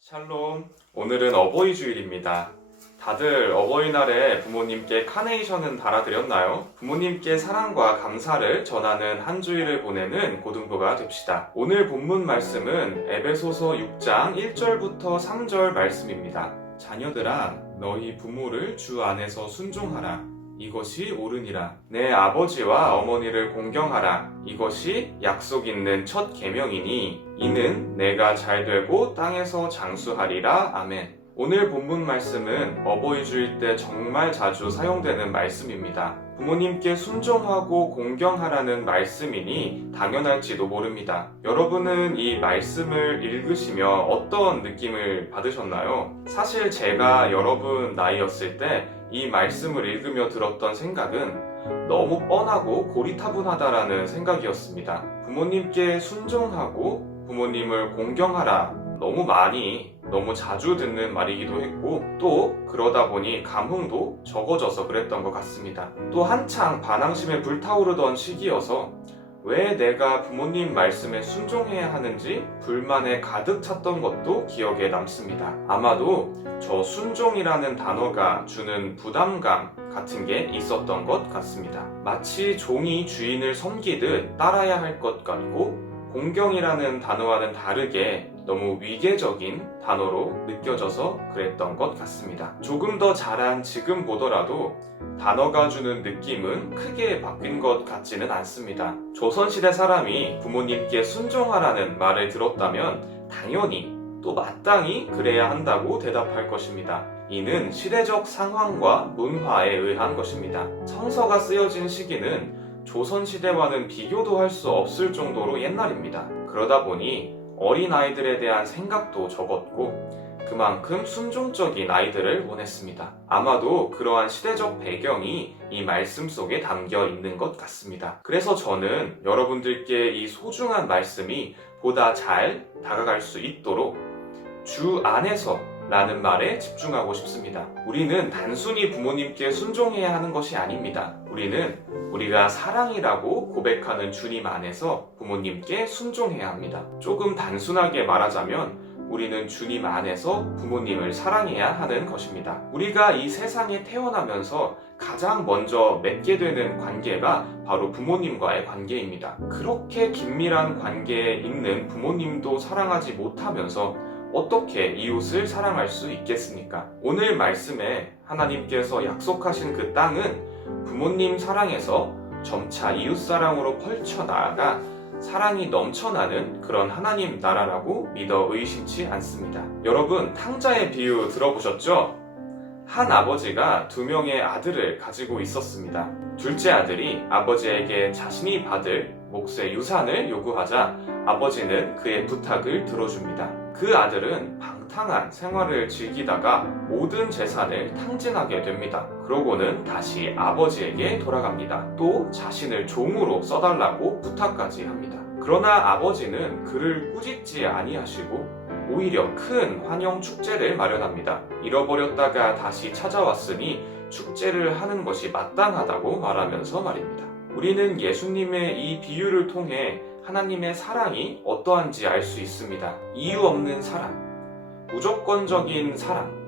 샬롬. 오늘은 어버이 주일입니다. 다들 어버이날에 부모님께 카네이션은 달아드렸나요? 부모님께 사랑과 감사를 전하는 한 주일을 보내는 고등부가 됩시다. 오늘 본문 말씀은 에베소서 6장 1절부터 3절 말씀입니다. 자녀들아, 너희 부모를 주 안에서 순종하라. 이것이 옳으니라. 내 아버지와 어머니를 공경하라. 이것이 약속 있는 첫 계명이니 이는 내가 잘되고 땅에서 장수하리라. 아멘. 오늘 본문 말씀은 어버이 주일 때 정말 자주 사용되는 말씀입니다. 부모님께 순종하고 공경하라는 말씀이니 당연할지도 모릅니다. 여러분은 이 말씀을 읽으시며 어떤 느낌을 받으셨나요? 사실 제가 여러분 나이였을 때 이 말씀을 읽으며 들었던 생각은 너무 뻔하고 고리타분하다라는 생각이었습니다. 부모님께 순종하고 부모님을 공경하라. 너무 자주 듣는 말이기도 했고, 또 그러다 보니 감흥도 적어져서 그랬던 것 같습니다. 또 한창 반항심에 불타오르던 시기여서 왜 내가 부모님 말씀에 순종해야 하는지 불만에 가득 찼던 것도 기억에 남습니다. 아마도 저 순종이라는 단어가 주는 부담감 같은 게 있었던 것 같습니다. 마치 종이 주인을 섬기듯 따라야 할 것 같고, 공경이라는 단어와는 다르게 너무 위계적인 단어로 느껴져서 그랬던 것 같습니다. 조금 더 자란 지금 보더라도 단어가 주는 느낌은 크게 바뀐 것 같지는 않습니다. 조선시대 사람이 부모님께 순종하라는 말을 들었다면 당연히 또 마땅히 그래야 한다고 대답할 것입니다. 이는 시대적 상황과 문화에 의한 것입니다. 성서가 쓰여진 시기는 조선시대와는 비교도 할 수 없을 정도로 옛날입니다. 그러다 보니 어린아이들에 대한 생각도 적었고 그만큼 순종적인 아이들을 원했습니다. 아마도 그러한 시대적 배경이 이 말씀 속에 담겨 있는 것 같습니다. 그래서 저는 여러분들께 이 소중한 말씀이 보다 잘 다가갈 수 있도록 주 안에서 라는 말에 집중하고 싶습니다. 우리는 단순히 부모님께 순종해야 하는 것이 아닙니다. 우리는 우리가 사랑이라고 고백하는 주님 안에서 부모님께 순종해야 합니다. 조금 단순하게 말하자면 우리는 주님 안에서 부모님을 사랑해야 하는 것입니다. 우리가 이 세상에 태어나면서 가장 먼저 맺게 되는 관계가 바로 부모님과의 관계입니다. 그렇게 긴밀한 관계에 있는 부모님도 사랑하지 못하면서 어떻게 이웃을 사랑할 수 있겠습니까? 오늘 말씀에 하나님께서 약속하신 그 땅은 부모님 사랑에서 점차 이웃 사랑으로 펼쳐나아가 사랑이 넘쳐나는 그런 하나님 나라라고 믿어 의심치 않습니다. 여러분, 탕자의 비유 들어보셨죠? 한 아버지가 2명의 아들을 가지고 있었습니다. 둘째 아들이 아버지에게 자신이 받을 몫의 유산을 요구하자 아버지는 그의 부탁을 들어줍니다. 그 아들은 방탕한 생활을 즐기다가 모든 재산을 탕진하게 됩니다. 그러고는 다시 아버지에게 돌아갑니다. 또 자신을 종으로 써달라고 부탁까지 합니다. 그러나 아버지는 그를 꾸짖지 아니하시고 오히려 큰 환영 축제를 마련합니다. 잃어버렸다가 다시 찾아왔으니 축제를 하는 것이 마땅하다고 말하면서 말입니다. 우리는 예수님의 이 비유를 통해 하나님의 사랑이 어떠한지 알 수 있습니다. 이유 없는 사랑, 무조건적인 사랑,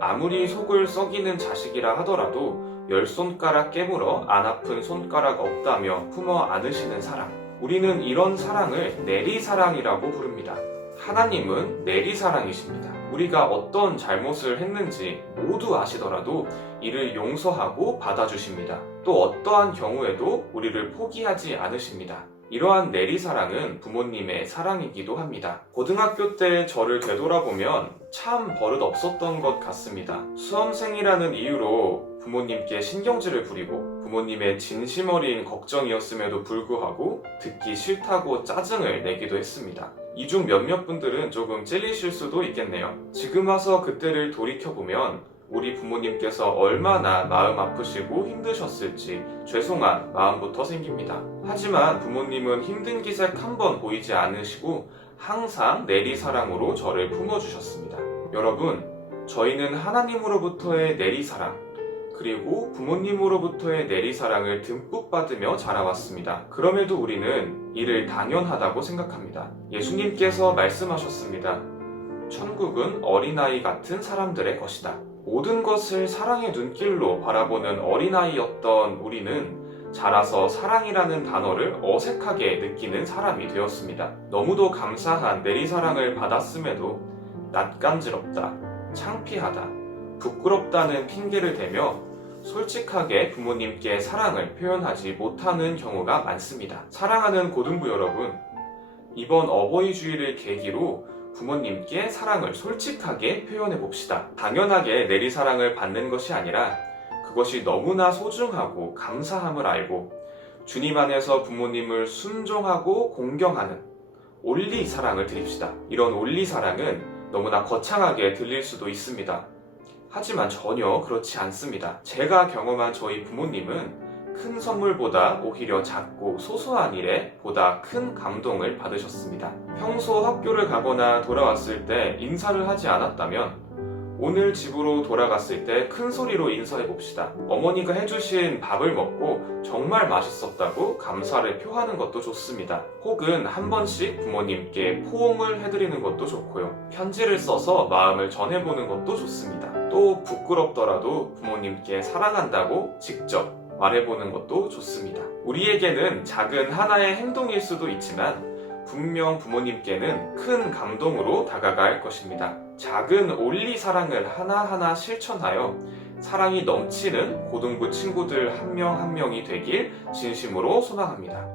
아무리 속을 썩이는 자식이라 하더라도 10손가락 깨물어 안 아픈 손가락 없다며 품어 안으시는 사랑. 우리는 이런 사랑을 내리사랑이라고 부릅니다. 하나님은 내리사랑이십니다. 우리가 어떤 잘못을 했는지 모두 아시더라도 이를 용서하고 받아주십니다. 또 어떠한 경우에도 우리를 포기하지 않으십니다. 이러한 내리사랑은 부모님의 사랑이기도 합니다. 고등학교 때 저를 되돌아보면 참 버릇 없었던 것 같습니다. 수험생이라는 이유로 부모님께 신경질을 부리고 부모님의 진심 어린 걱정이었음에도 불구하고 듣기 싫다고 짜증을 내기도 했습니다. 이 중 몇몇 분들은 조금 찔리실 수도 있겠네요. 지금 와서 그때를 돌이켜보면 우리 부모님께서 얼마나 마음 아프시고 힘드셨을지 죄송한 마음부터 생깁니다. 하지만 부모님은 힘든 기색 한 번 보이지 않으시고 항상 내리사랑으로 저를 품어주셨습니다. 여러분, 저희는 하나님으로부터의 내리사랑, 그리고 부모님으로부터의 내리사랑을 듬뿍 받으며 자라왔습니다. 그럼에도 우리는 이를 당연하다고 생각합니다. 예수님께서 말씀하셨습니다. 천국은 어린아이 같은 사람들의 것이다. 모든 것을 사랑의 눈길로 바라보는 어린아이였던 우리는 자라서 사랑이라는 단어를 어색하게 느끼는 사람이 되었습니다. 너무도 감사한 내리사랑을 받았음에도 낯간지럽다, 창피하다, 부끄럽다는 핑계를 대며 솔직하게 부모님께 사랑을 표현하지 못하는 경우가 많습니다. 사랑하는 고등부 여러분, 이번 어버이 주일을 계기로 부모님께 사랑을 솔직하게 표현해 봅시다. 당연하게 내리사랑을 받는 것이 아니라 그것이 너무나 소중하고 감사함을 알고 주님 안에서 부모님을 순종하고 공경하는 온리 사랑을 드립시다. 이런 온리 사랑은 너무나 거창하게 들릴 수도 있습니다. 하지만 전혀 그렇지 않습니다. 제가 경험한 저희 부모님은 큰 선물보다 오히려 작고 소소한 일에 보다 큰 감동을 받으셨습니다. 평소 학교를 가거나 돌아왔을 때 인사를 하지 않았다면 오늘 집으로 돌아갔을 때 큰 소리로 인사해 봅시다. 어머니가 해주신 밥을 먹고 정말 맛있었다고 감사를 표하는 것도 좋습니다. 혹은 한 번씩 부모님께 포옹을 해드리는 것도 좋고요. 편지를 써서 마음을 전해보는 것도 좋습니다. 또 부끄럽더라도 부모님께 사랑한다고 직접 말해보는 것도 좋습니다. 우리에게는 작은 하나의 행동일 수도 있지만 분명 부모님께는 큰 감동으로 다가갈 것입니다. 작은 온리 사랑을 하나하나 실천하여 사랑이 넘치는 고등부 친구들 한 명 한 명이 되길 진심으로 소망합니다.